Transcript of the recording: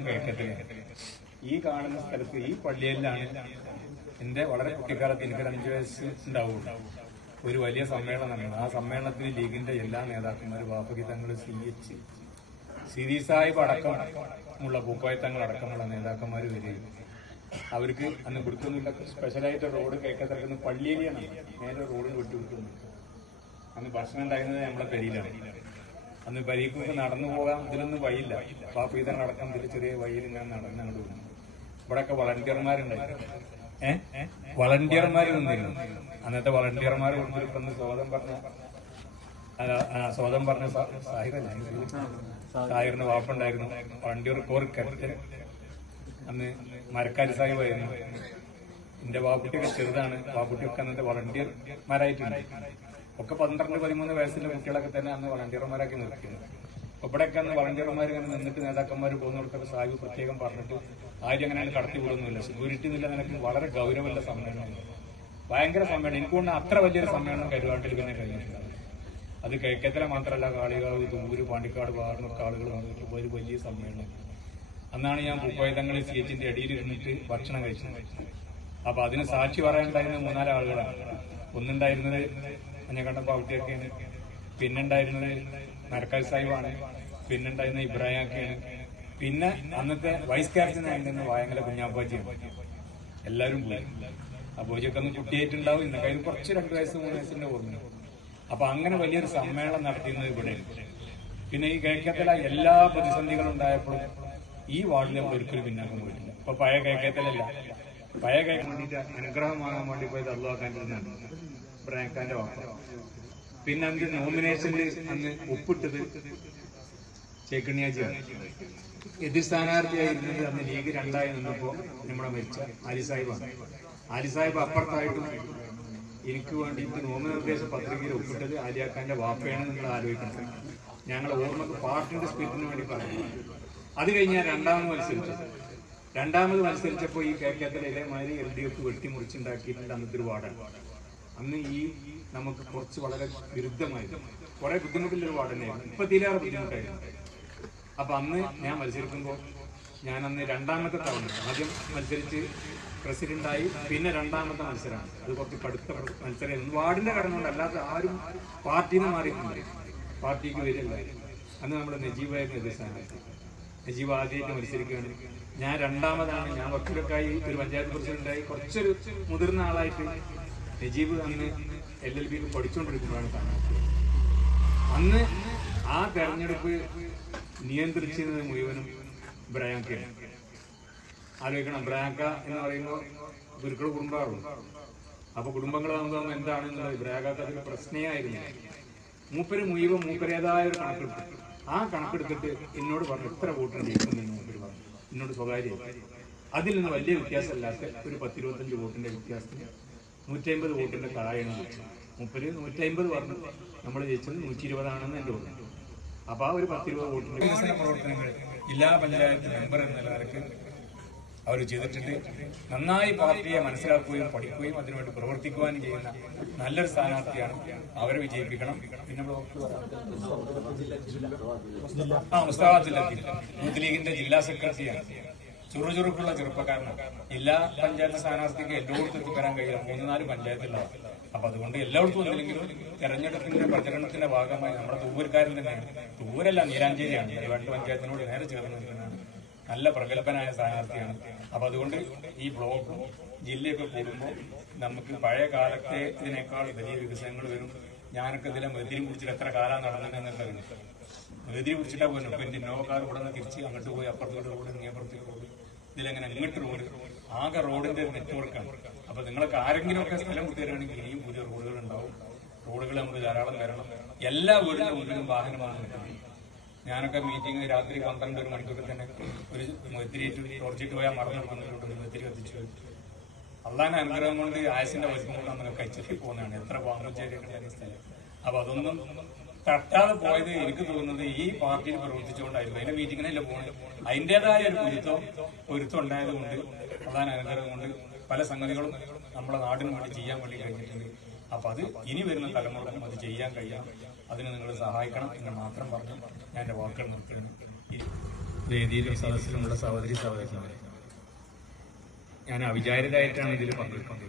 സ്ഥലം കേൾക്കത്തില്ല. ഈ കാണുന്ന സ്ഥലത്ത് ഈ പള്ളിയിലാണ് എന്റെ വളരെ കുട്ടിക്കാലത്ത് എനിക്ക് 5 വയസ്സ് ഉണ്ടാവുള്ളൂ. ഒരു വലിയ സമ്മേളനമാണ്. ആ സമ്മേളനത്തിന് ലീഗിന്റെ എല്ലാ നേതാക്കന്മാരും ബാപ്പുജി തങ്ങൾ, സിദി സാഹിബ് അടക്കമുള്ള പൂക്കോയ തങ്ങൾ അടക്കമുള്ള നേതാക്കന്മാർ വരികയും അവർക്ക് അന്ന് കൊടുക്കുന്നില്ല. സ്പെഷ്യലായിട്ട് റോഡ് കേൾക്കത്തിറക്കുന്ന പള്ളിയിലാണ് നേരെ റോഡ് വിട്ടുവിട്ടുന്നു. അന്ന് ഭക്ഷണം ഉണ്ടായിരുന്നത് നമ്മളെ പെരിയിലാണ്. അന്ന് പരീക്കൊക്കെ നടന്നു പോകാൻ ഇതിലൊന്നും വഴിയില്ല. ബാപ്പുജി തങ്ങൾ അടക്കം ഇതിൽ ചെറിയ വഴിയിൽ ഇങ്ങനെ നടന്നങ്ങോട്ട് പോകുന്നു. ഇവിടെയൊക്കെ വളണ്ടിയർമാരുണ്ടായിരുന്നു. വളണ്ടിയർമാർ നിന്നിരുന്നു. അന്നത്തെ വളണ്ടിയർമാർ കൊണ്ടിരിക്കുന്ന സ്വാതം പറഞ്ഞ സാഹിറിന്റെ വാപ്പുണ്ടായിരുന്നു. വളണ്ടിയർ കോർ കരുത്തൻ അന്ന് മരക്കാരി സാഹിബായിരുന്നു. എന്റെ വാപ്പുട്ടിയൊക്കെ ചെറുതാണ്. വാപ്പുട്ടിയൊക്കെ അന്നത്തെ വളണ്ടിയർമാരായിട്ടുണ്ട്. ഒക്കെ 12-13 വയസ്സിലെ കുട്ടികളൊക്കെ തന്നെ അന്ന് വളണ്ടിയർമാരാക്കി നിർത്തിയിരുന്നു. അപ്പൊ ഇവിടെയൊക്കെ അന്ന് വളണ്ടിയർമാർ ഇങ്ങനെ നിന്നിട്ട് നേതാക്കന്മാർ പോകുന്നിടത്തൊക്കെ സാഹിബ് പ്രത്യേകം പറഞ്ഞിട്ട് ആരും അങ്ങനെ കടത്തി വിടുന്നില്ല. സെക്യൂരിറ്റി എന്നില്ല. നിനക്ക് വളരെ ഗൗരവമുള്ള സമ്മേളനമാണ്. ഭയങ്കര സമ്മേളനം. എനിക്ക് കൊണ്ട് അത്ര വലിയൊരു സമ്മേളനം കരുവാട്ടിൽ പിന്നെ കഴിഞ്ഞിട്ടുണ്ട്. അത് കിഴക്കേത്തല മാത്രമല്ല, കാളികാവ്, തൂര്, പാണ്ടിക്കാട്, വാറിനൊക്കെ ആളുകൾ വന്നിട്ട് ഒരു വലിയ സമ്മേളനം. അന്നാണ് ഞാൻ പൂക്കോയ തങ്ങളിൽ സീറ്റിന്റെ അടിയിൽ ഇരുന്നിട്ട് ഭക്ഷണം കഴിച്ചത്. അപ്പൊ അതിന് സാക്ഷി പറയാനുണ്ടായിരുന്നത് 3-4 ആളുകളാണ്. ഒന്നുണ്ടായിരുന്നത് മഞ്ഞക്കണ്ടം പാവട്ടിയൊക്കെയാണ്, പിന്നുണ്ടായിരുന്നത് മരക്കാൽ സാഹിബാണ്, പിന്നുണ്ടായിരുന്നത് ഇബ്രാഹിമൊക്കെയാണ്, പിന്നെ അന്നത്തെ വൈസ് ക്യാപ്റ്റനായിരുന്ന വായങ്കല കുഞ്ഞാപ്പാജിയാണ്. എല്ലാവരും പോയി. ആ പൂജയൊക്കെ ഒന്ന് കുട്ടിയായിട്ടുണ്ടാവും. ഇന്നൊക്കെ അതിന് കുറച്ച് 2 വയസ്സ് 3 വയസ്സിന്റെ ഓർമ്മ. അപ്പൊ അങ്ങനെ വലിയൊരു സമ്മേളനം നടത്തിയിരുന്നത് ഇവിടെ. പിന്നെ ഈ കിഴക്കേത്തല എല്ലാ പ്രതിസന്ധികളും ഉണ്ടായപ്പോഴും ഈ വാർഡിൽ നമ്മൾ ഒരിക്കലും പിന്നാക്കം പോയിട്ടില്ല. ഇപ്പൊ പഴയ കിഴക്കേത്തലല്ല, പഴയ കേൾക്കാൻ വേണ്ടിയിട്ട് അനുഗ്രഹം വാങ്ങാൻ വേണ്ടി പോയത് അള്ളാഹാന്റെ ഇബ്രാഹിംഖാന്റെ വാക്ക്. പിന്നെ അന്ന് നോമിനേഷനിൽ അന്ന് ഒപ്പിട്ടത് ചേക്കണ്ണിയാജിയാണ്. എതിർ സ്ഥാനാർത്ഥിയായിരുന്നത് അന്ന് ലീഗ് 2 നിന്നപ്പോ നമ്മുടെ മരിച്ച ആലി സാഹിബാണ്. ആലി സാഹിബ് അപ്പുറത്തായിട്ടും എനിക്ക് വേണ്ടിയിട്ട് നോമനിർദ്ദേശ പത്രികയിൽ ഒപ്പിട്ടത് ആലിയാഖാന്റെ വാപ്പയാണ് നിങ്ങൾ ആലോചിക്കുന്നത്. ഞങ്ങൾ ഓർമ്മക്ക് പാർട്ടിയുടെ സ്പിരിറ്റിന് വേണ്ടി പറഞ്ഞു. അത് കഴിഞ്ഞ് ഞാൻ രണ്ടാമത് മത്സരിച്ചപ്പോൾ ഈ കേരളത്തിലെ ഇതേമാതിരി LDF വെട്ടിമുറിച്ചുണ്ടാക്കിയിട്ടുണ്ട് അന്നത്തെ ഒരു വാർഡാണ്. അന്ന് ഈ നമുക്ക് കുറച്ച് വളരെ വിരുദ്ധമായിരുന്നു, കുറെ ബുദ്ധിമുട്ടുള്ളൊരു വാർഡ് തന്നെയായിരുന്നു. ഇപ്പൊ തീരാറ് ബുദ്ധിമുട്ടായിരുന്നു. അപ്പൊ അന്ന് ഞാൻ മത്സരിക്കുമ്പോൾ ഞാൻ അന്ന് 2ാമത്തെ തവണ ആദ്യം മത്സരിച്ച് പ്രസിഡന്റായി. പിന്നെ 2ാമത്തെ മത്സരമാണ്. അത് കുറച്ച് കടുത്ത മത്സരമായിരുന്നു. വാർഡിന്റെ ഘടന കൊണ്ട് അല്ലാത്ത ആരും പാർട്ടിയിൽ നിന്ന് മാറിയിട്ടുണ്ട്. പാർട്ടിക്ക് വരില്ലായിരുന്നു. അന്ന് നമ്മുടെ നജീബായിരുന്നു എതിർ സ്ഥാനാർത്ഥി. നജീബ് ആദ്യമായിട്ട് മത്സരിക്കുകയാണ്. ഞാൻ 2ാമതാണ്. ഞാൻ വക്കീലൊക്കെയായി ഒരു പഞ്ചായത്ത് പ്രസിഡന്റായി കുറച്ചൊരു മുതിർന്ന ആളായിട്ട്. നജീബ് അന്ന് LLB പഠിച്ചുകൊണ്ടിരിക്കുമ്പോഴാണ് സ്ഥാനാർത്ഥി. അന്ന് ആ തെരഞ്ഞെടുപ്പ് നിയന്ത്രിച്ചിരുന്നത് മുഴുവനും ഇബ്രാഹിംഖയാണ്. ആലോചിക്കണം, ഇബ്രാഹിംഖ എന്ന് പറയുമ്പോൾ ഗുരുക്കൾ കുടുംബമാണല്ലോ. അപ്പൊ കുടുംബങ്ങളാകുമ്പോൾ എന്താണെന്നുള്ളത് ഇബ്രാഹിംഖക്ക് അതൊരു പ്രശ്നമായിരുന്നു. മൂപ്പര് മുഴുവൻ മൂപ്പരേതായ ഒരു കണക്കെടുത്തു. ആ കണക്കെടുത്തിട്ട് എന്നോട് പറഞ്ഞു എത്ര വോട്ടിന് ജയിക്കുമെന്ന് മൂപ്പര് പറഞ്ഞു. എന്നോട് സ്വകാര്യമായി. അതിൽ നിന്ന് വലിയ വ്യത്യാസമില്ലാത്ത ഒരു 10-25 വോട്ടിന്റെ വ്യത്യാസത്തിന് 150 വോട്ടിന്റെ താഴെയാണ് ജയിച്ചത്. മൂപ്പര് 150 പറഞ്ഞു. നമ്മൾ ജയിച്ചത് 120 എന്റെ ഓർമ്മ. അപ്പൊ ആ ഒരു 10-20 വോട്ടിന്റെ വികസന പ്രവർത്തനങ്ങൾ ജില്ലാ പഞ്ചായത്ത് മെമ്പർ എന്ന നിലയ്ക്ക് അവർ ചെയ്തിട്ടുണ്ട്. നന്നായി പാർട്ടിയെ മനസ്സിലാക്കുകയും പഠിക്കുകയും അതിനുവേണ്ടി പ്രവർത്തിക്കുവാനും ചെയ്യുന്ന നല്ലൊരു സ്ഥാനാർത്ഥിയാണ്. അവരെ വിജയിപ്പിക്കണം. പിന്നെ മുസ്താഫാബാദ് ജില്ലത്തിൽ യൂത്ത് ലീഗിന്റെ ജില്ലാ സെക്രട്ടറിയാണ്. ചുറുചുറുക്കുള്ള ചെറുപ്പക്കാരനാണ്. എല്ലാ പഞ്ചായത്ത് സ്ഥാനാർത്ഥിക്ക് എല്ലായിടത്തും എത്തിപ്പെടാൻ കഴിയില്ല. 3-4 പഞ്ചായത്തുള്ളതാണ്. അപ്പൊ അതുകൊണ്ട് എല്ലായിടത്തും ഒന്നില്ലെങ്കിലും തെരഞ്ഞെടുപ്പിന്റെ പ്രചരണത്തിന്റെ ഭാഗമായി നമ്മുടെ തൂവൂർക്കാരൻ തന്നെയാണ്. തൂവൂരല്ല, നീലാഞ്ചേരിയാണ്. കരുവാട്ട് പഞ്ചായത്തിനോട് നേരെ ചേർന്ന് നിൽക്കുന്നതാണ്. നല്ല പ്രഗത്ഭനായ സ്ഥാനാർത്ഥിയാണ്. അപ്പൊ അതുകൊണ്ട് ഈ ബ്ലോക്കും ജില്ലയൊക്കെ കൂടുമ്പോൾ നമുക്ക് പഴയ കാലത്തെ ഇതിനേക്കാൾ വലിയ വികസനങ്ങൾ വരും. ഞാനൊക്കെ ഇതിലെ മെതിരി കുടിച്ചിട്ട് എത്ര കാലം നടന്നിട്ടുണ്ടെന്നൊക്കെ അറിയും. മെതിരി കുടിച്ചിട്ടാ പോലും. ഇപ്പൊ എന്റെ നോക്കാർ ഇവിടെ നിന്ന് തിരിച്ച് അങ്ങോട്ട് പോയി അപ്പുറത്തോട്ട് റോഡ്, ഇങ്ങേപ്പുറത്തേക്ക് റോഡ്, ഇതിലെങ്ങനെ ഇങ്ങോട്ട് റോഡ്, ആകെ റോഡിന്റെ ഒരു നെറ്റ്വർക്കാണ്. അപ്പൊ നിങ്ങൾക്ക് ആരെങ്കിലും ഒക്കെ സ്ഥലം വിട്ടുതരാണെങ്കിൽ ഇനിയും പുതിയ റോഡുകൾ ഉണ്ടാവും. റോഡുകൾ നമുക്ക് ധാരാളം വരണം. എല്ലാ വീടിന്റെ മുന്നിലും വാഹനമാണ് നിൽക്കുന്നത്. ഞാനൊക്കെ മീറ്റിംഗ് രാത്രി 12-1 മണിക്കൊക്കെ തന്നെ ഒരു മെത്തിരിയിട്ട് ടോർച്ചിട്ട് പോയാൽ മറന്നെടുക്കുന്നവരോട് മെത്തിരി കത്തിച്ചു. അള്ളാന്റെ അനുഗ്രഹം കൊണ്ട് ആയസിന്റെ വലിപ്പം കൊണ്ട് അങ്ങനെ കഴിച്ചിട്ട് പോകുന്നതാണ്. എത്ര പാമ്പച്ചേരിയാണ് സ്ഥലം. അപ്പൊ അതൊന്നും തട്ടാതെ പോയത് എനിക്ക് തോന്നുന്നത് ഈ പാർട്ടിയിൽ പ്രവർത്തിച്ചുകൊണ്ടായിരുന്നു. അതിന്റെ മീറ്റിങ്ങിനല്ല പോകുന്നത്. അതിൻ്റെതായ ഒരു പൊരുത്തം ഉണ്ടായത് കൊണ്ട് അള്ളാന്റെ അനുഗ്രഹം കൊണ്ട് പല സംഗതികളും നമ്മളെ നാടിന് വേണ്ടി ചെയ്യാൻ വേണ്ടി കഴിഞ്ഞിട്ടുണ്ട്. അപ്പൊ അത് ഇനി വരുന്ന തലമുറക്കും അത് ചെയ്യാൻ കഴിയണം. അതിന് നിങ്ങൾ സഹായിക്കണം എന്ന് മാത്രം പറഞ്ഞ് ഞാൻ എന്റെ വാക്കുകൾ നിർത്തുന്നു. വേദിയിലും സദസ്സിലുമുള്ള സഹോദരി സഹോദരന്മാരെ, ഞാൻ അവിചാരിതമായിട്ടാണ് ഇതിൽ പങ്കെടുക്കുന്നത്.